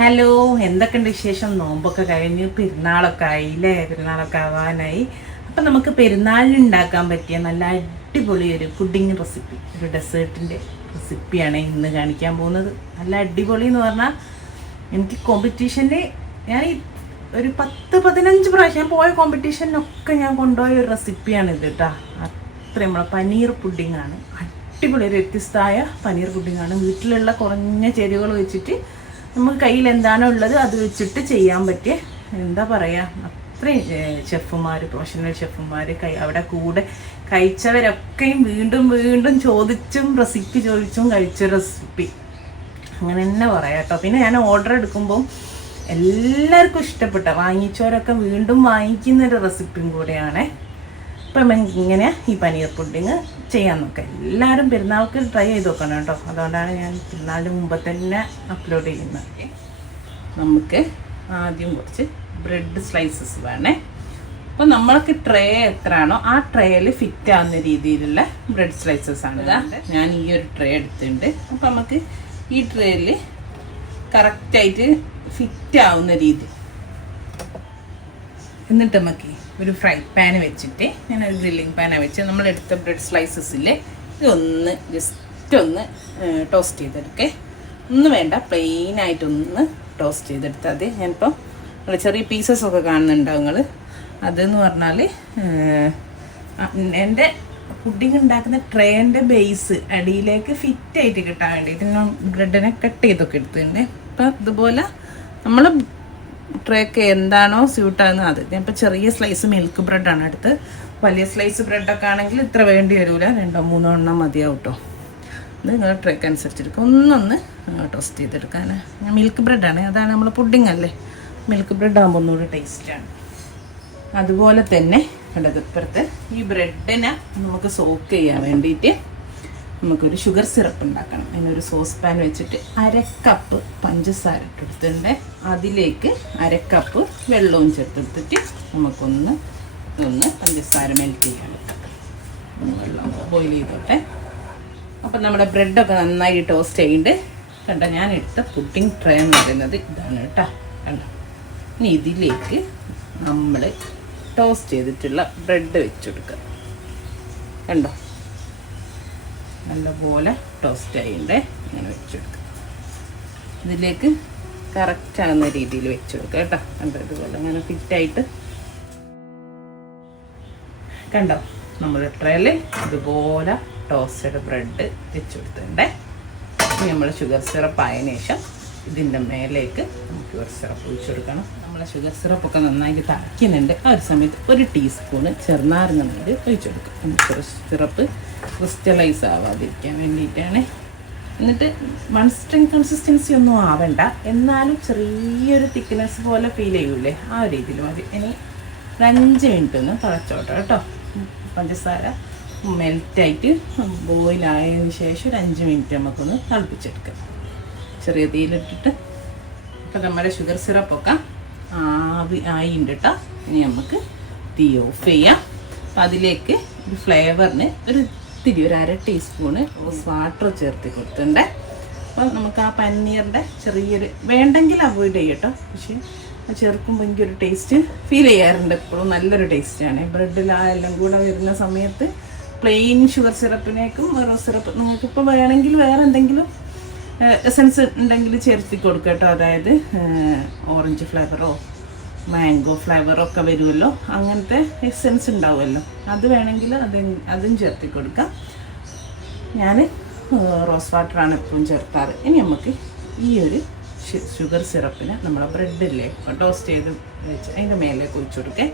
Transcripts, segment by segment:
Hello, എന്തൊക്കെയുണ്ട് വിശേഷം? നോമ്പൊക്കെ കഴിഞ്ഞ് പെരുന്നാളൊക്കെ ആയില്ലേ? പെരുന്നാളൊക്കെ ആവാനായി. അപ്പം നമുക്ക് പെരുന്നാളിന് ഉണ്ടാക്കാൻ പറ്റിയ നല്ല അടിപൊളി ഒരു പുഡിങ് റെസിപ്പി, ഒരു ഡെസേർട്ടിൻ്റെ റെസിപ്പിയാണ് ഇന്ന് കാണിക്കാൻ പോകുന്നത്. നല്ല അടിപൊളി എന്ന് പറഞ്ഞാൽ എനിക്ക് കോമ്പറ്റീഷന് ഞാൻ ഒരു 10-15 പ്രാവശ്യം പോയ കോമ്പറ്റീഷനൊക്കെ ഞാൻ കൊണ്ടുപോയ ഒരു റെസിപ്പിയാണ് ഇത് കേട്ടോ. അത്ര നമ്മളെ പനീർ പുഡിങ്ങാണ്. അടിപൊളി ഒരു വ്യത്യസ്തമായ പനീർ പുഡിങ്ങാണ്. വീട്ടിലുള്ള കുറഞ്ഞ ചേരുവകൾ വെച്ചിട്ട് നമുക്ക് കയ്യിൽ എന്താണോ ഉള്ളത് അത് വെച്ചിട്ട് ചെയ്യാൻ പറ്റിയ, എന്താ പറയുക, അത്രയും ഷെഫുമാർ, പ്രൊഫഷണൽ ഷെഫുമാർ അവിടെ കൂടെ കഴിച്ചവരൊക്കെയും വീണ്ടും വീണ്ടും ചോദിച്ചും റെസിപ്പി ചോദിച്ചും കഴിച്ച റെസിപ്പി, അങ്ങനെ തന്നെ പറയാം കേട്ടോ. പിന്നെ ഞാൻ ഓർഡർ എടുക്കുമ്പോൾ എല്ലാവർക്കും ഇഷ്ടപ്പെട്ട, വാങ്ങിച്ചവരൊക്കെ വീണ്ടും വാങ്ങിക്കുന്നൊരു റെസിപ്പിയും കൂടെയാണ്. അപ്പം ഇങ്ങനെ ഈ പനീർ പുഡിങ് ചെയ്യാൻ നോക്കാം. എല്ലാവരും പെരുന്നാൾക്ക് ട്രൈ ചെയ്ത് നോക്കണം കേട്ടോ. അതുകൊണ്ടാണ് ഞാൻ പെരുന്നാളിന് മുമ്പ് തന്നെ അപ്ലോഡ് ചെയ്യുന്നത്. നമുക്ക് ആദ്യം കുറച്ച് ബ്രെഡ് സ്ലൈസസ് വേണേ. അപ്പോൾ നമ്മൾക്ക് ട്രേ എത്രയാണോ ആ ട്രേയിൽ ഫിറ്റ് ആവുന്ന രീതിയിലുള്ള ബ്രെഡ് സ്ലൈസസ് ആണ്. ഞാൻ ഈ ഒരു ട്രേ എടുത്തിട്ടുണ്ട്. അപ്പോൾ നമുക്ക് ഈ ട്രേയിൽ കറക്റ്റായിട്ട് ഫിറ്റ് ആവുന്ന രീതി. എന്നിട്ട് നമുക്ക് ഒരു ഫ്രൈ പാൻ വെച്ചിട്ട്, ഞാനൊരു ഗ്രില്ലിങ് പാനാണ് വെച്ച് നമ്മളെടുത്ത ബ്രെഡ് സ്ലൈസസിൽ ഇതൊന്ന് ജസ്റ്റ് ഒന്ന് ടോസ്റ്റ് ചെയ്തെടുക്കേ. ഒന്നും വേണ്ട, പ്ലെയിനായിട്ടൊന്ന് ടോസ്റ്റ് ചെയ്തെടുത്താൽ മതി. ഞാനിപ്പോൾ ചെറിയ പീസസൊക്കെ കാണുന്നുണ്ടാവും നിങ്ങൾ. അതെന്ന് പറഞ്ഞാൽ എൻ്റെ പുഡിങ് ഉണ്ടാക്കുന്ന ട്രേൻ്റെ ബേസ് അടിയിലേക്ക് ഫിറ്റായിട്ട് കിട്ടാൻ വേണ്ടിയിട്ട് ഞാൻ ബ്രെഡിനെ കട്ട് ചെയ്തൊക്കെ എടുത്തിട്ടുണ്ട്. അപ്പം ഇതുപോലെ നമ്മൾ ട്രേക്ക് എന്താണോ സ്യൂട്ടാകുന്നത് അത്. ഞാനിപ്പോൾ ചെറിയ സ്ലൈസ് മിൽക്ക് ബ്രെഡാണ് എടുത്ത്. വലിയ സ്ലൈസ് ബ്രെഡൊക്കെ ആണെങ്കിൽ ഇത്ര വേണ്ടി വരില്ല, 2-3 എണ്ണം മതിയാവും കേട്ടോ. ഇത് നിങ്ങൾ ട്രേക്ക് അനുസരിച്ചെടുക്കുക. ഒന്നൊന്ന് ടോസ്റ്റ് ചെയ്തെടുക്കാൻ. ഞാൻ മിൽക്ക് ബ്രെഡാണ്, അതാണ് നമ്മൾ പുഡിങ് അല്ലേ, മിൽക്ക് ബ്രെഡ് ആകുമ്പോൾ ഒന്നുകൂടി ടേസ്റ്റാണ്. അതുപോലെ തന്നെ ഇപ്പുറത്ത് ഈ ബ്രെഡിനെ നമുക്ക് സോക്ക് ചെയ്യാൻ വേണ്ടിയിട്ട് നമുക്കൊരു ഷുഗർ സിറപ്പ് ഉണ്ടാക്കണം. അതിനൊരു സോസ് പാൻ വെച്ചിട്ട് 1/2 കപ്പ് പഞ്ചസാര ഇട്ടെടുത്തിട്ടുണ്ട്. അതിലേക്ക് 1/2 കപ്പ് വെള്ളവും ചേർത്തെടുത്തിട്ട് നമുക്കൊന്ന് പഞ്ചസാര മെൽറ്റ് ചെയ്യാൻ വെള്ളം ബോയിൽ ചെയ്തോട്ടെ. അപ്പം നമ്മുടെ ബ്രെഡൊക്കെ നന്നായി ടോസ്റ്റ് ചെയ്യുന്നുണ്ട്. കണ്ടോ, ഞാൻ എടുത്ത പുഡിങ് ട്രേ എന്ന് പറയുന്നത് ഇതാണ് കേട്ടോ. കണ്ടോ, ഇനി ഇതിലേക്ക് നമ്മൾ ടോസ്റ്റ് ചെയ്തിട്ടുള്ള ബ്രെഡ് വെച്ച് കൊടുക്കുക. കണ്ടോ, നല്ലപോലെ ടോസ്റ്റ് ചെയ്യണ്ടേ. ഇങ്ങനെ വെച്ചെടുക്കുക. ഇതിലേക്ക് കറക്റ്റ് ആകുന്ന രീതിയിൽ വെച്ചെടുക്കുക കേട്ടോ. കണ്ടോ, ഇതുപോലെ അങ്ങനെ ഫിറ്റായിട്ട്. കണ്ടോ, നമ്മൾ ട്രേയിൽ ഇതുപോലെ ടോസ്റ്റഡ് ബ്രെഡ് വെച്ചെടുത്തിട്ടുണ്ടേ. നമ്മൾ ഷുഗർ സിറപ്പ് ആയതിനു ശേഷം ഇതിൻ്റെ മേലേക്ക് നമുക്ക് ഷുഗർ സിറപ്പ് ഒഴിച്ചു കൊടുക്കണം. നമ്മളെ ഷുഗർ സിറപ്പൊക്കെ നന്നായിട്ട് തിളയ്ക്കുന്നുണ്ട്. ആ ഒരു സമയത്ത് 1 ടീസ്പൂണ് ചെറുനാരങ്ങ നീര് ഒഴിച്ചു കൊടുക്കും. ഷുഗർ സിറപ്പ് ക്രിസ്റ്റലൈസ് ആവാതിരിക്കാൻ വേണ്ടിയിട്ടാണ്. എന്നിട്ട് വൺ സ്ട്രിങ് കൺസിസ്റ്റൻസി ഒന്നും ആവണ്ട, എന്നാലും ചെറിയൊരു തിക്നെസ് പോലെ ഫീൽ ചെയ്യൂലേ, ആ ഒരു രീതിയിൽ മതി. ഇനി 5 മിനിറ്റ് ഒന്ന് തിളച്ചോട്ടെ കേട്ടോ. പഞ്ചസാര മെൽറ്റായിട്ട് ബോയിലായതിന് ശേഷം ഒരു 5 മിനിറ്റ് നമുക്കൊന്ന് തിളപ്പിച്ചെടുക്കാം ചെറിയ തീയിലിട്ടിട്ട്. അപ്പം നമ്മുടെ ഷുഗർ സിറപ്പൊക്കെ ആയിണ്ട് കേട്ടോ. ഇനി നമുക്ക് തീ ഓഫ് ചെയ്യാം. അപ്പം അതിലേക്ക് ഒരു ഫ്ലേവറിന് ഒരു 1/2 ടീസ്പൂണ് റോസ് വാട്ടർ ചേർത്ത് കൊടുത്തിട്ടുണ്ട്. അപ്പം നമുക്ക് ആ പനീറിൻ്റെ ചെറിയൊരു, വേണ്ടെങ്കിൽ അവോയ്ഡ് ചെയ്യട്ടോ, പക്ഷേ ചേർക്കുമ്പോൾ എനിക്കൊരു ടേസ്റ്റ് ഫീൽ ചെയ്യാറുണ്ട് എപ്പോഴും. നല്ലൊരു ടേസ്റ്റാണ്. ബ്രെഡിലെല്ലാം കൂടെ വരുന്ന സമയത്ത് പ്ലെയിൻ ഷുഗർ സിറപ്പിനേക്കും റോസ് സിറപ്പ് നിങ്ങൾക്കിപ്പോൾ വേണമെങ്കിൽ വേറെ എന്തെങ്കിലും എസൻസ് ഉണ്ടെങ്കിൽ ചേർത്തി കൊടുക്കുക കേട്ടോ. അതായത് ഓറഞ്ച് ഫ്ലേവറോ മാംഗോ ഫ്ലേവറോ ഒക്കെ വരുമല്ലോ, അങ്ങനത്തെ എസൻസ് ഉണ്ടാവുമല്ലോ, അത് വേണമെങ്കിൽ അതും ചേർത്തി കൊടുക്കാം. ഞാൻ റോസ് വാട്ടറാണ് എപ്പോഴും ചേർക്കാറ്. ഇനി നമുക്ക് ഈ ഒരു ഷുഗർ സിറപ്പിന് നമ്മളെ ബ്രെഡില്ലേ ടോസ്റ്റ് ചെയ്ത് വെച്ച് അതിൻ്റെ മേലേക്ക് ഒഴിച്ചു കൊടുക്കേ.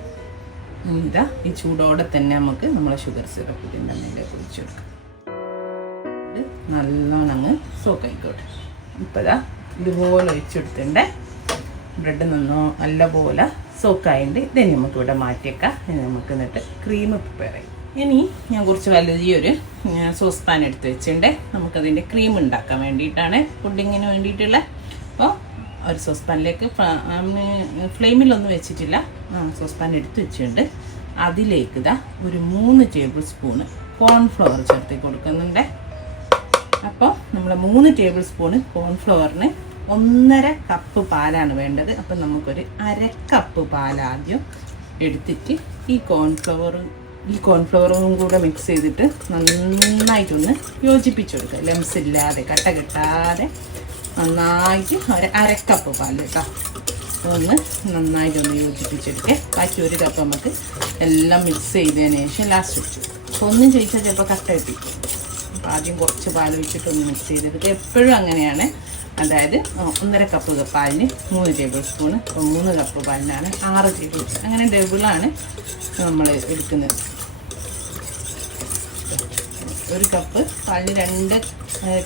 ഇതാ ഈ ചൂടോടെ തന്നെ നമുക്ക് നമ്മളെ ഷുഗർ സിറപ്പ് ഇതിൻ്റെ മേലേക്ക് ഒഴിച്ചു കൊടുക്കാം. നല്ലോണം അങ്ങ് സോക്കായിക്കോട്ടെ. ഇപ്പോൾ ഇതാ ഇതുപോലെ ഒഴിച്ചെടുത്തിട്ടുണ്ട്. ബ്രെഡ് നല്ലപോലെ സോക്കായിട്ട് ഇതിന് നമുക്കിവിടെ മാറ്റിയേക്കാം. ഇനി നമുക്ക് എന്നിട്ട് ക്രീം പ്രിപ്പയർ ചെയ്യാം. ഇനി ഞാൻ കുറച്ച് വലിയൊരു സോസ് പാൻ എടുത്ത് വെച്ചിട്ടുണ്ട്. നമുക്കതിൻ്റെ ക്രീം ഉണ്ടാക്കാൻ വേണ്ടിയിട്ടാണ്, പുഡിങ്ങിന് വേണ്ടിയിട്ടുള്ള. അപ്പോൾ ഒരു സോസ് പാനിലേക്ക് ഫ്ലെയിമിലൊന്നും വെച്ചിട്ടില്ല, സോസ് പാൻ എടുത്ത് വെച്ചിട്ടുണ്ട്. അതിലേക്ക് ഇതാ ഒരു 3 ടേബിൾ സ്പൂണ് കോൺഫ്ലവർ ചേർത്ത് കൊടുക്കുന്നുണ്ട്. അപ്പോൾ നമ്മൾ 3 ടേബിൾ സ്പൂണ് കോൺഫ്ലവറിന് 1.5 കപ്പ് പാലാണ് വേണ്ടത്. അപ്പം നമുക്കൊരു 1/2 കപ്പ് പാൽ ആദ്യം എടുത്തിട്ട് ഈ കോൺഫ്ലവറും കൂടെ മിക്സ് ചെയ്തിട്ട് നന്നായിട്ടൊന്ന് യോജിപ്പിച്ചെടുക്കുക. ലംസ് ഇല്ലാതെ കട്ട കിട്ടാതെ നന്നായിട്ട് 1/2 കപ്പ് പാൽ കേട്ടോ. അതൊന്ന് നന്നായിട്ടൊന്ന് യോജിപ്പിച്ചെടുക്കുക. ബാക്കി 1 കപ്പ് നമുക്ക് എല്ലാം മിക്സ് ചെയ്തതിന് ശേഷം ലാസ്റ്റ് വെച്ചു. അപ്പോൾ ഒന്നും ചോദിച്ചാൽ ചിലപ്പോൾ കട്ട കിട്ടിക്കും. അപ്പോൾ ആദ്യം കുറച്ച് പാൽ ഒഴിച്ചിട്ടൊന്ന് മിക്സ് ചെയ്തെടുക്കുക. എപ്പോഴും അങ്ങനെയാണ്. അതായത് 1.5 കപ്പ് പാലിന് 3 ടേബിൾ സ്പൂണ്, അപ്പോൾ 3 കപ്പ് പാലിനാണ് 6 ടേബിൾ സ്പൂൺ. അങ്ങനെ ഡബിളാണ് നമ്മൾ എടുക്കുന്നത്. 1 കപ്പ് പാലിന് 2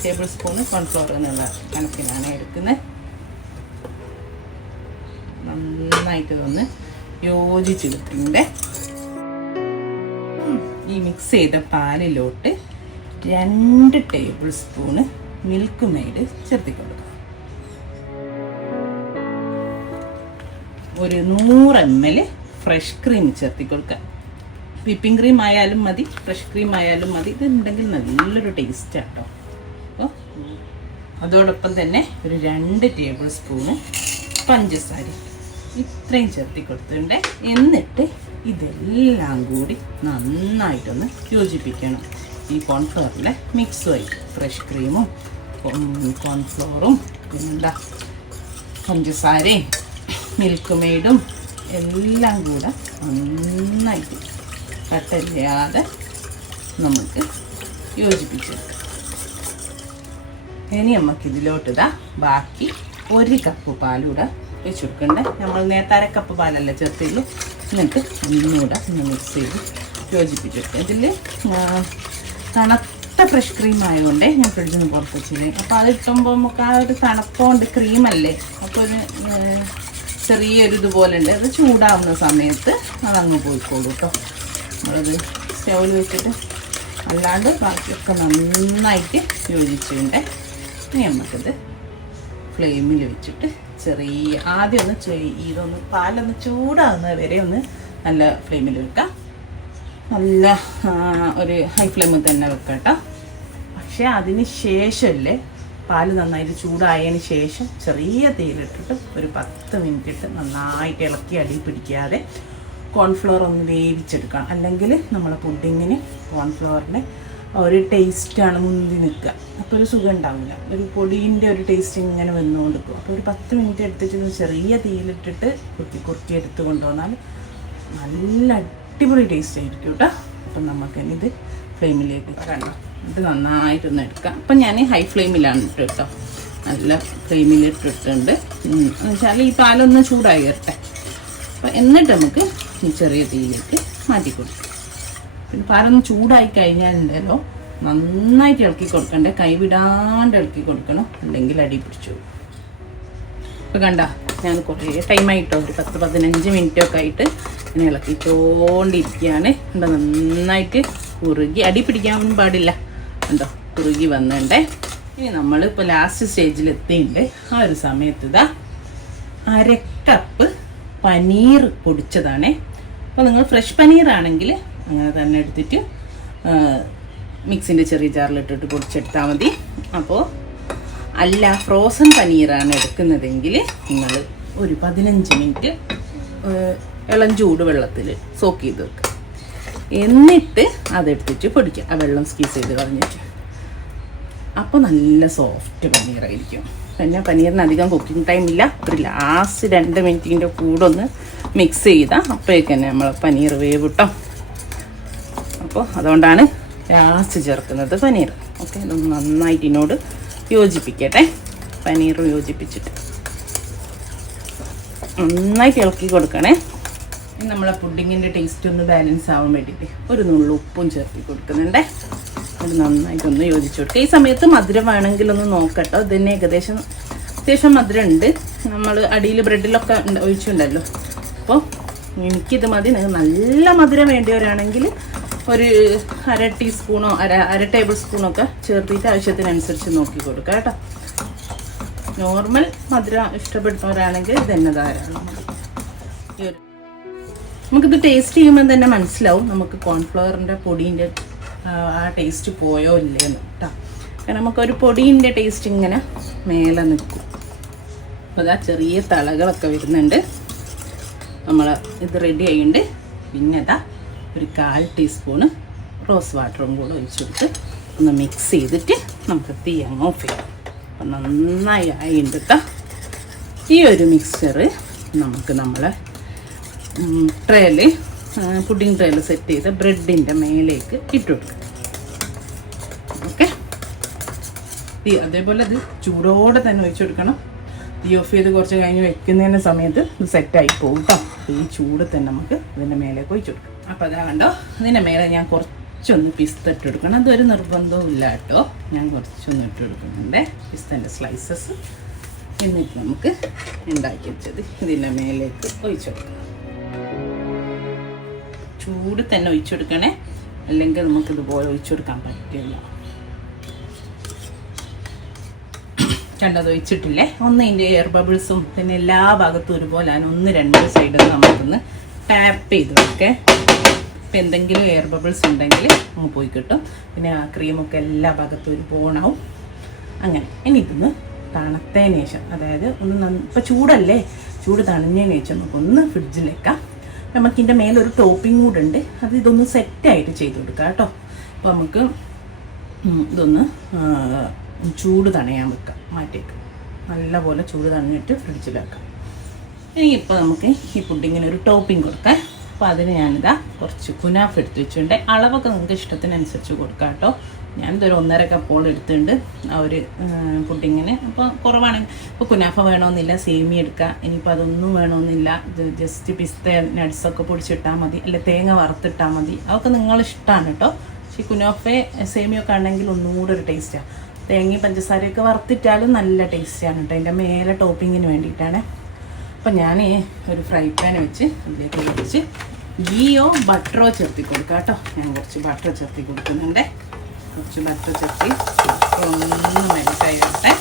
ടേബിൾ സ്പൂണ് കോൺഫ്ലവർ എന്നുള്ള കണക്കിനാണ് എടുക്കുന്നത്. നന്നായിട്ട് ഒന്ന് യോജിച്ചെടുക്കുന്നുണ്ട്. ഈ മിക്സ് ചെയ്ത പാലിലോട്ട് 2 ടേബിൾ സ്പൂണ് മിൽക്ക് മെയ്ഡ് ചേർത്തി കൊടുക്കുക. ഒരു 100 ml ഫ്രഷ് ക്രീം ചേർത്തി കൊടുക്കുക. വിപ്പിംഗ് ക്രീം ആയാലും മതി, ഫ്രഷ് ക്രീം ആയാലും മതി. ഇതുണ്ടെങ്കിൽ നല്ലൊരു ടേസ്റ്റ് കേട്ടോ. അപ്പോൾ അതോടൊപ്പം തന്നെ ഒരു 2 ടേബിൾ സ്പൂണ് പഞ്ചസാര ഇത്രയും ചേർത്തി കൊടുത്തിട്ടുണ്ട്. എന്നിട്ട് ഇതെല്ലാം കൂടി നന്നായിട്ടൊന്ന് യോജിപ്പിക്കണം. ഈ കോൺഫ്ലവറിലെ മിക്സുമായിട്ട് ഫ്രഷ് ക്രീമും കോൺഫ്ലവറും പിന്നെന്താ പഞ്ചസാരയും മിൽക്ക് മെയ്ഡും എല്ലാം കൂടെ നന്നായിട്ട് കട്ടല്ലാതെ നമുക്ക് യോജിപ്പിച്ചെടുക്കാം. ഇനി നമുക്കിതിലോട്ട് ബാക്കി 1 കപ്പ് പാലൂടെ വെച്ച് കൊടുക്കണ്ടേ. നമ്മൾ നേരത്തെ 1/2 കപ്പ് പാലല്ലേ ചേർത്തുള്ളൂ. എന്നിട്ട് ഒന്നുകൂടെ മിക്സ് ചെയ്ത് യോജിപ്പിച്ചെടുക്കുക. ഇതിൽ തണുത്ത ഫ്രഷ് ക്രീം ആയതുകൊണ്ട് ഞാൻ ഫ്രിഡ്ജിൽ നിന്ന് പുറത്ത് വെച്ചില്ലേ. അപ്പോൾ അത് ഇട്ടുമ്പോൾ നമുക്ക് ആ ഒരു തണുപ്പുകൊണ്ട് ക്രീമല്ലേ, അപ്പോൾ ഒരു ചെറിയൊരു ഇതുപോലെ ഉണ്ട്. അത് ചൂടാവുന്ന സമയത്ത് അതങ്ങ് പോയിക്കോളൂ കേട്ടോ. നമ്മളത് സ്റ്റൗവിൽ വെച്ചിട്ട് അല്ലാണ്ട് ബാക്കിയൊക്കെ നന്നായിട്ട് യോജിച്ചിട്ടുണ്ട്. ഇനി നമുക്കത് ഫ്ലെയിമിൽ വെച്ചിട്ട് ആദ്യം ഇതൊന്ന് പാലൊന്ന് ചൂടാകുന്നത് വരെ ഒന്ന് നല്ല ഫ്ലെയിമിൽ വെക്കാം. നല്ല ഒരു ഹൈ ഫ്ലെയിമിൽ തന്നെ വെക്കാം കേട്ടോ. പക്ഷേ അതിന് ശേഷമല്ലേ പാല് നന്നായിട്ട് ചൂടായതിന് ശേഷം ചെറിയ തീയിലിട്ടിട്ട് ഒരു 10 മിനിറ്റ് ഇട്ട് നന്നായിട്ട് ഇളക്കി അടി പിടിക്കാതെ കോൺഫ്ലവർ ഒന്ന് വേവിച്ചെടുക്കണം. അല്ലെങ്കിൽ നമ്മളെ പുഡിങ്ങിന് കോൺഫ്ലവറിൻ്റെ ഒരു ടേസ്റ്റാണ് മുന്തി നിൽക്കുക. അപ്പോൾ ഒരു സുഖം ഉണ്ടാവില്ല. ഒരു പൊടീൻ്റെ ഒരു ടേസ്റ്റ് ഇങ്ങനെ വന്നുകൊണ്ടിരിക്കും. അപ്പോൾ ഒരു 10 മിനിറ്റ് എടുത്തിട്ട് ചെറിയ തീയിലിട്ടിട്ട് കുറുക്കി എടുത്ത് കൊണ്ടുവന്നാൽ നല്ല അടിപൊളി ടേസ്റ്റ് ആയിരിക്കും കേട്ടോ. അപ്പം നമുക്കിനി ഇത് ഫ്ലെയിമിലേക്ക് കണ്ടോ, ഇത് നന്നായിട്ടൊന്ന് എടുക്കാം. അപ്പം ഞാൻ ഹൈ ഫ്ലെയിമിലാണ് ഇട്ട് കേട്ടോ. നല്ല ഫ്ലെയിമിലിട്ടിട്ടുണ്ട്. എന്നുവെച്ചാൽ ഈ പാലൊന്ന് ചൂടായി വരട്ടെ. അപ്പം എന്നിട്ട് നമുക്ക് ഈ ചെറിയ തീയിലേക്ക് മാറ്റി കൊടുക്കാം. പിന്നെ പാലൊന്ന് ചൂടായി കഴിഞ്ഞാലുണ്ടല്ലോ നന്നായിട്ട് ഇളക്കി കൊടുക്കണ്ടേ. കൈ വിടാണ്ട് ഇളക്കി കൊടുക്കണം, അല്ലെങ്കിൽ അടി പിടിച്ചു. ഇപ്പം കണ്ട ഞാൻ കുറേ ടൈമായിട്ടോ, ഒരു 10-15 മിനിറ്റൊക്കെ ആയിട്ട് ഇങ്ങനെ ഇളക്കിക്കൊണ്ടിരിക്കുകയാണ്. എന്താ നന്നായിട്ട് കുറുകി, അടി പിടിക്കാനൊന്നും പാടില്ല. എന്തോ കുറുകി വന്നിട്ടുണ്ടേ. ഇനി നമ്മൾ ഇപ്പോൾ ലാസ്റ്റ് സ്റ്റേജിൽ എത്തിയിട്ടുണ്ട്. ആ ഒരു സമയത്ത് 1/2 കപ്പ് പനീർ പൊടിച്ചതാണേ. അപ്പോൾ നിങ്ങൾ ഫ്രഷ് പനീറാണെങ്കിൽ അങ്ങനെ തന്നെ എടുത്തിട്ട് മിക്സിൻ്റെ ചെറിയ ജാറിലിട്ടിട്ട് പൊടിച്ചെടുത്താൽ മതി. അപ്പോൾ അല്ല ഫ്രോസൺ പനീറാണ് എടുക്കുന്നതെങ്കിൽ നിങ്ങൾ ഒരു 15 മിനിറ്റ് ഇളം ചൂട് വെള്ളത്തിൽ സോക്ക് ചെയ്ത് വെക്കുക. എന്നിട്ട് അതെടുത്തിട്ട് പൊടിക്കുക, ആ വെള്ളം സ്ക്വീസ് ചെയ്ത് കളഞ്ഞിട്ട്. അപ്പോൾ നല്ല സോഫ്റ്റ് പനീറായിരിക്കും. പിന്നെ പനീറിന് അധികം കുക്കിംഗ് ടൈം ഇല്ല. ഒരു ലാസ്റ്റ് 2 മിനിറ്റിൻ്റെ കൂടെ ഒന്ന് മിക്സ് ചെയ്താൽ അപ്പോഴേക്ക് തന്നെ നമ്മൾ പനീർ വേവിട്ടോ. അപ്പോൾ അതുകൊണ്ടാണ് ലാസ്റ്റ് ചേർക്കുന്നത് പനീർ. ഓക്കെ, ഇതൊന്ന് നന്നായിട്ട് ഇതിനോട് യോജിപ്പിക്കട്ടെ. പനീർ യോജിപ്പിച്ചിട്ട് നന്നായിട്ട് ഇളക്കി കൊടുക്കണേ. നമ്മളെ പുഡിങ്ങിൻ്റെ ടേസ്റ്റ് ഒന്ന് ബാലൻസ് ആവാൻ വേണ്ടിയിട്ട് ഒരു നുള്ളു ഉപ്പും ചേർത്തി കൊടുക്കുന്നുണ്ട്. അത് നന്നായിട്ടൊന്ന് യോജിച്ച് കൊടുക്കുക. ഈ സമയത്ത് മധുരം വേണമെങ്കിലൊന്ന് നോക്കട്ടോ. ഇതിന് അത്യാവശ്യം മധുരം ഉണ്ട്. നമ്മൾ അടിയിൽ ബ്രെഡിലൊക്കെ ഒഴിച്ചിട്ടുണ്ടല്ലോ. അപ്പോൾ എനിക്കിത് മതി. നിങ്ങൾ നല്ല മധുരം വേണ്ടിയവരാണെങ്കിൽ ഒരു 1/2 ടീസ്പൂണോ 1/2 ടേബിൾ സ്പൂണൊക്കെ ചേർത്തിട്ട് ആവശ്യത്തിനനുസരിച്ച് നോക്കി കൊടുക്കുക കേട്ടോ. നോർമൽ മധുരം ഇഷ്ടപ്പെടുന്നവരാണെങ്കിൽ ഇതന്നെ ധാരാളം. നമുക്കിത് ടേസ്റ്റ് ചെയ്യുമ്പോൾ തന്നെ മനസ്സിലാവും നമുക്ക് കോൺഫ്ലവറിൻ്റെ പൊടീൻ്റെ ആ ടേസ്റ്റ് പോയോ ഇല്ലേന്ന് കേട്ടോ. കാരണം നമുക്കൊരു പൊടീൻ്റെ ടേസ്റ്റ് ഇങ്ങനെ മേലെ നിൽക്കും. അപ്പോൾ അതാ ചെറിയ തളകളൊക്കെ വരുന്നുണ്ട്. നമ്മൾ ഇത് റെഡി ആയിട്ടുണ്ട്. പിന്നെ അതാ ഒരു 1/4 ടീസ്പൂണ് റോസ് വാട്ടറും കൂടെ ഒഴിച്ചു കൊടുത്ത് ഒന്ന് മിക്സ് ചെയ്തിട്ട് നമുക്ക് തീ അങ്ങ് ഓഫ് ചെയ്യാം. അപ്പം നന്നായി ആയിട്ടുണ്ട് കേട്ടോ. ഈ ഒരു മിക്സ്ചർ നമുക്ക് നമ്മളെ ട്രേയിൽ പുഡിംഗ് ട്രേയിൽ സെറ്റ് ചെയ്ത് ബ്രെഡിൻ്റെ മേലേക്ക് ഇട്ട് കൊടുക്കാം. ഓക്കെ, അതേപോലെ ഇത് ചൂടോടെ തന്നെ ഒഴിച്ചു കൊടുക്കണം. തീ ഓഫ് ചെയ്ത് കുറച്ച് കഴിഞ്ഞ് വെക്കുന്നതിൻ്റെ സമയത്ത് ഇത് സെറ്റായി പോകും കേട്ടോ. അപ്പോൾ ഈ ചൂട് തന്നെ നമുക്ക് ഇതിൻ്റെ മേലേക്ക് ഒഴിച്ചു കൊടുക്കാം. അപ്പോൾ അതാ കണ്ടോ, ഇതിൻ്റെ മേലെ ഞാൻ കുറച്ചൊന്ന് പിസ്ത ഇട്ട് കൊടുക്കണം. അതൊരു നിർബന്ധവും ഇല്ല കേട്ടോ, ഞാൻ കുറച്ചൊന്ന് ഇട്ട് കൊടുക്കുന്നുണ്ട് പിസ്തൻ്റെ സ്ലൈസസ്. എന്നിട്ട് നമുക്ക് ഉണ്ടാക്കി വെച്ചത് ഇതിൻ്റെ മേലേക്ക് ഒഴിച്ചു കൊടുക്കണം. ചൂട് തന്നെ ഒഴിച്ചു കൊടുക്കണേ, അല്ലെങ്കിൽ നമുക്കിതുപോലെ ഒഴിച്ചു കൊടുക്കാൻ പറ്റില്ല. കണ്ടത് ഒഴിച്ചിട്ടില്ലേ, ഒന്ന് ഇതിൻ്റെ എയർ ബബിൾസും പിന്നെ എല്ലാ ഭാഗത്തും ഒരുപോലെ ഒന്ന് 2 സൈഡിൽ നമുക്കൊന്ന് ടാപ്പ് ചെയ്ത് കൊടുക്കേ. ഇപ്പം എന്തെങ്കിലും എയർ ബബിൾസ് ഉണ്ടെങ്കിൽ നമുക്ക് പോയി കിട്ടും. പിന്നെ ആ ക്രീമൊക്കെ എല്ലാ ഭാഗത്തും ഒരു പോണാവും. അങ്ങനെ ഇനി ഇതൊന്ന് തണുത്തതിന് ശേഷം, അതായത് ഒന്ന് ഇപ്പം ചൂടല്ലേ, ചൂട് തണിഞ്ഞതിന് ശേഷം നമുക്കൊന്ന് ഫ്രിഡ്ജിൽ വെക്കാം. നമുക്കിതിൻ്റെ മേലൊരു ടോപ്പിംഗ് കൂടെ ഉണ്ട്, അത് ഇതൊന്ന് സെറ്റായിട്ട് ചെയ്ത് കൊടുക്കാം കേട്ടോ. അപ്പോൾ നമുക്ക് ഇതൊന്ന് ചൂട് തണയാൻ വെക്കാം, മാറ്റിയേക്കാം. നല്ലപോലെ ചൂട് തണിഞ്ഞിട്ട് ഫ്രിഡ്ജിൽ വെക്കാം. ഇനിയിപ്പോൾ നമുക്ക് ഈ പുഡിങ്ങിന് ഒരു ടോപ്പിംഗ് കൊടുക്കാം. അപ്പോൾ അതിന് ഞാനിതാ കുറച്ച് കുനാഫ് എടുത്ത് വെച്ചിട്ടുണ്ട്. അളവൊക്കെ നിങ്ങൾക്ക് ഇഷ്ടത്തിനനുസരിച്ച് കൊടുക്കാം കേട്ടോ. ഞാനിതൊരു 1.5 കപ്പോളം എടുത്തിട്ടുണ്ട് ആ ഒരു പുഡിങ്ങിന്. അപ്പോൾ കുറവാണെങ്കിൽ ഇപ്പോൾ കുനാഫ വേണമെന്നില്ല, സേമി എടുക്കുക. ഇനിയിപ്പോൾ അതൊന്നും വേണമെന്നില്ല, ജസ്റ്റ് പിസ്ത നട്ട്സൊക്കെ പൊടിച്ചിട്ടാൽ മതി, അല്ലെ തേങ്ങ വറുത്തിട്ടാൽ മതി. അതൊക്കെ നിങ്ങളിഷ്ടമാണ് കേട്ടോ. പക്ഷേ കുനാഫെ സേമിയൊക്കെ ആണെങ്കിൽ ഒന്നുകൂടെ ഒരു ടേസ്റ്റാണ്. തേങ്ങയും പഞ്ചസാരയൊക്കെ വറുത്തിട്ടാലും നല്ല ടേസ്റ്റാണ് കേട്ടോ. അതിൻ്റെ മേലെ ടോപ്പിങ്ങിന് വേണ്ടിയിട്ടാണ്. അപ്പം ഞാൻ ഒരു ഫ്രൈ പാൻ വെച്ച് അതിലേക്ക് വെച്ച് ഗീയോ ബട്ടറോ ചേർത്തി കൊടുക്കാം കേട്ടോ. ഞാൻ കുറച്ച് ബട്ടർ ചേർത്തി കൊടുക്കുന്നുണ്ട്. കുറച്ച് ബട്ടർ ചേർത്തി ഒന്ന് മെൽറ്റായി വരട്ടെ.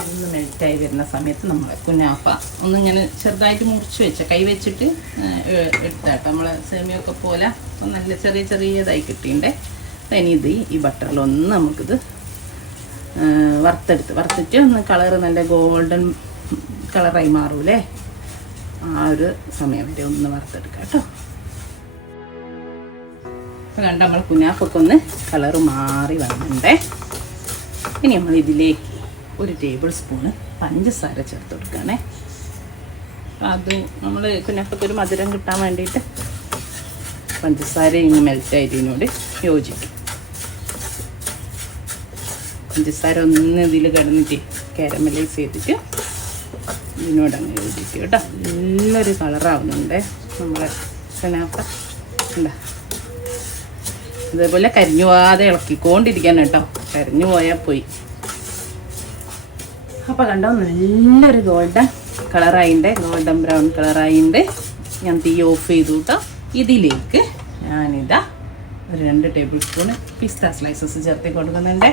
ഒന്ന് മെൽറ്റായി വരുന്ന സമയത്ത് നമ്മൾ കുനാഫ ഒന്നിങ്ങനെ ചെറുതായിട്ട് മുറിച്ച് വെച്ച കൈ വെച്ചിട്ട് എടുത്താട്ടോ. നമ്മൾ സേമിയൊക്കെ പോലെ നല്ല ചെറിയതായി കിട്ടിയിട്ടുണ്ട്. ഇനി ഇത് ഈ ബട്ടറിലൊന്ന് നമുക്കിത് വറുത്തിട്ട് ഒന്ന് കളറ് നല്ല ഗോൾഡൻ കളറായി മാറൂലേ, ആ ഒരു സമയം വരെ ഒന്ന് വറുത്തെടുക്കാം കേട്ടോ. അപ്പോൾ കണ്ട നമ്മൾ കുനാഫൊക്കെ ഒന്ന് കളറ് മാറി വന്നിട്ടുണ്ടേ. ഇനി നമ്മൾ ഇതിലേക്ക് 1 ടേബിൾ സ്പൂണ് പഞ്ചസാര ചേർത്ത് കൊടുക്കുകയാണേ. അത് നമ്മൾ കുനാഫൊക്കെ ഒരു മധുരം കിട്ടാൻ വേണ്ടിയിട്ട് പഞ്ചസാര ഇങ്ങനെ മെൽറ്റായതിനോട് യോജിക്കും. പഞ്ചസാര ഒന്ന് ഇതിൽ കിടന്നിട്ട് കാരമലൈസ് ചെയ്തിട്ട് ഇതിനോട് അങ്ങ് യോജിക്കും കേട്ടോ. നല്ലൊരു കളറാവുന്നുണ്ട് നമ്മളെ കുനാഫ. എന്താ ഇതേപോലെ കരിഞ്ഞു പോകാതെ ഇളക്കിക്കൊണ്ടിരിക്കാൻ കേട്ടോ, കരിഞ്ഞു പോയാൽ പോയി. അപ്പോൾ കണ്ടോ നല്ലൊരു ഗോൾഡൻ കളറായിട്ടുണ്ട്, ഗോൾഡൻ ബ്രൗൺ കളറായിട്ടുണ്ട്. ഞാൻ തീ ഓഫ് ചെയ്തു കേട്ടോ. ഇതിലേക്ക് ഞാനിതാ ഒരു 2 ടേബിൾ സ്പൂണ് പിസ്ത സ്ലൈസസ് ചേർത്തി കൊടുക്കുന്നുണ്ട്.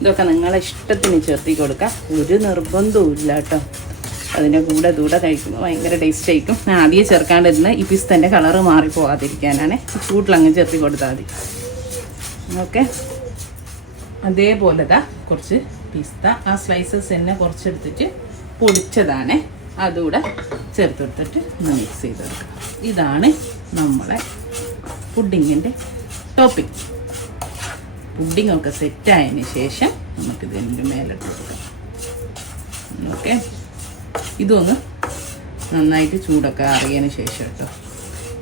ഇതൊക്കെ നിങ്ങളെ ഇഷ്ടത്തിന് ചേർത്തി കൊടുക്കാം, ഒരു നിർബന്ധവും ഇല്ല കേട്ടോ. അതിൻ്റെ കൂടെ കഴിക്കുമ്പോൾ ഭയങ്കര ടേസ്റ്റ് ആയിരിക്കും. ഞാൻ ആദ്യം ചേർക്കാണ്ടിരുന്നത് ഈ പിസ്തൻ്റെ കളറ് മാറിപ്പോകാതിരിക്കാനാണ്. ചൂട്ടിലങ്ങ് ചേർത്തി കൊടുത്താൽ മതി. ഓക്കെ, അതേപോലെ കുറച്ച് പിസ്ത ആ സ്ലൈസസ് തന്നെ കുറച്ചെടുത്തിട്ട് പൊടിച്ചതാണ്, അതുകൂടെ ചേർത്ത് കൊടുത്തിട്ട് ഒന്ന് മിക്സ് ചെയ്ത് കൊടുക്കുക. ഇതാണ് നമ്മളെ പുഡിങ്ങിൻ്റെ ടോപ്പിംഗ്. പുഡിങ്ങൊക്കെ സെറ്റായതിന് ശേഷം നമുക്കിതിൻ്റെ മേലിട്ട് കൊടുക്കാം. ഓക്കെ, ഇതൊന്ന് നന്നായിട്ട് ചൂടൊക്കെ അറിയതിന് ശേഷം കേട്ടോ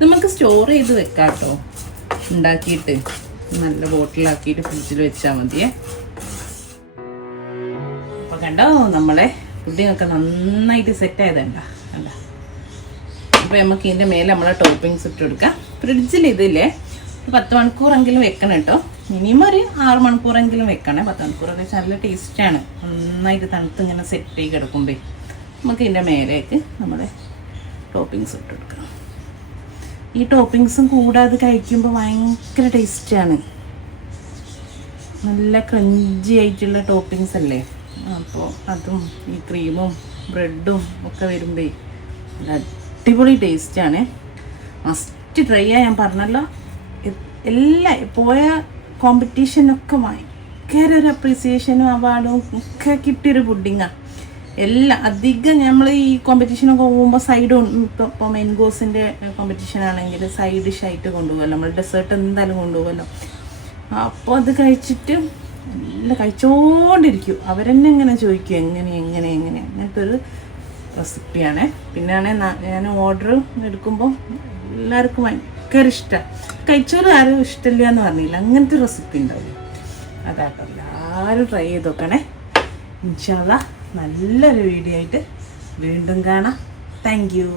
നമുക്ക് സ്റ്റോർ ചെയ്ത് വെക്കാം കേട്ടോ. ഉണ്ടാക്കിയിട്ട് നല്ല ബോട്ടിലാക്കിയിട്ട് ഫ്രിഡ്ജിൽ വെച്ചാൽ മതിയേ. അപ്പോൾ കണ്ടോ നമ്മളെ പുഡിങ്ങൊക്കെ നന്നായിട്ട് സെറ്റായതുണ്ടോ കണ്ട. അപ്പോൾ നമുക്ക് ഇതിൻ്റെ മേലെ നമ്മളെ ടോപ്പിങ്സ് ഇട്ട് കൊടുക്കാം. ഫ്രിഡ്ജിൽ ഇതില്ലേ 10 മണിക്കൂറെങ്കിലും വെക്കണം കേട്ടോ. മിനിമം ഒരു 6 മണിക്കൂറെങ്കിലും വെക്കണേ. 10 മണിക്കൂറൊക്കെ നല്ല ടേസ്റ്റാണ്. നന്നായിട്ട് തണുത്ത് ഇങ്ങനെ സെറ്റ് ചെയ്ത് കിടക്കുമ്പോൾ നമുക്ക് ഇതിൻ്റെ മേലേക്ക് നമ്മുടെ ടോപ്പിങ്സ് ഇട്ട് കൊടുക്കണം. ഈ ടോപ്പിങ്സും കൂടാതെ കഴിക്കുമ്പോൾ ഭയങ്കര ടേസ്റ്റാണ്. നല്ല ക്രഞ്ചി ആയിട്ടുള്ള ടോപ്പിങ്സ് അല്ലേ. അപ്പോൾ അതും ഈ ക്രീമും ബ്രെഡും ഒക്കെ വരുമ്പോൾ അടിപൊളി ടേസ്റ്റാണ്. മസ്റ്റ് ട്രൈ ചെയ്യാൻ ഞാൻ പറഞ്ഞല്ലോ. എല്ലാ പോയ കോമ്പറ്റീഷനൊക്കെ ഭയങ്കര ഒരു അപ്രീസിയേഷനും അവാർഡും ഒക്കെ കിട്ടിയൊരു പുഡിങ്ങാണ്. എല്ലാം അധികം നമ്മൾ ഈ കോമ്പറ്റീഷനൊക്കെ പോകുമ്പോൾ സൈഡ് ഇപ്പോൾ മെൻഗോസിൻ്റെ കോമ്പറ്റീഷൻ ആണെങ്കിൽ സൈഡ് ഡിഷായിട്ട് കൊണ്ടുപോകുമല്ലോ, നമ്മൾ ഡെസേർട്ട് എന്തായാലും കൊണ്ടുപോകുമല്ലോ. അപ്പോൾ അത് കഴിച്ചിട്ട് എല്ലാം കഴിച്ചുകൊണ്ടിരിക്കും. അവരെന്നെ ഇങ്ങനെ ചോദിക്കും എങ്ങനെ അങ്ങനത്തെ ഒരു റെസിപ്പിയാണ്. പിന്നെയാണ് ഞാൻ ഓർഡർ എടുക്കുമ്പോൾ എല്ലാവർക്കും ഭയങ്കര ഇഷ്ടമാണ്. കഴിച്ചോലും ആരും ഇഷ്ടമില്ല എന്ന് പറഞ്ഞില്ല, അങ്ങനത്തെ റെസിപ്പി ഉണ്ടാവില്ല. അതാട്ടോ, എല്ലാവരും ട്രൈ ചെയ്ത് നോക്കണേ. ഇൻഷാ അല്ലാഹ് നല്ലൊരു വീഡിയോ ആയിട്ട് വീണ്ടും കാണാം. Thank you.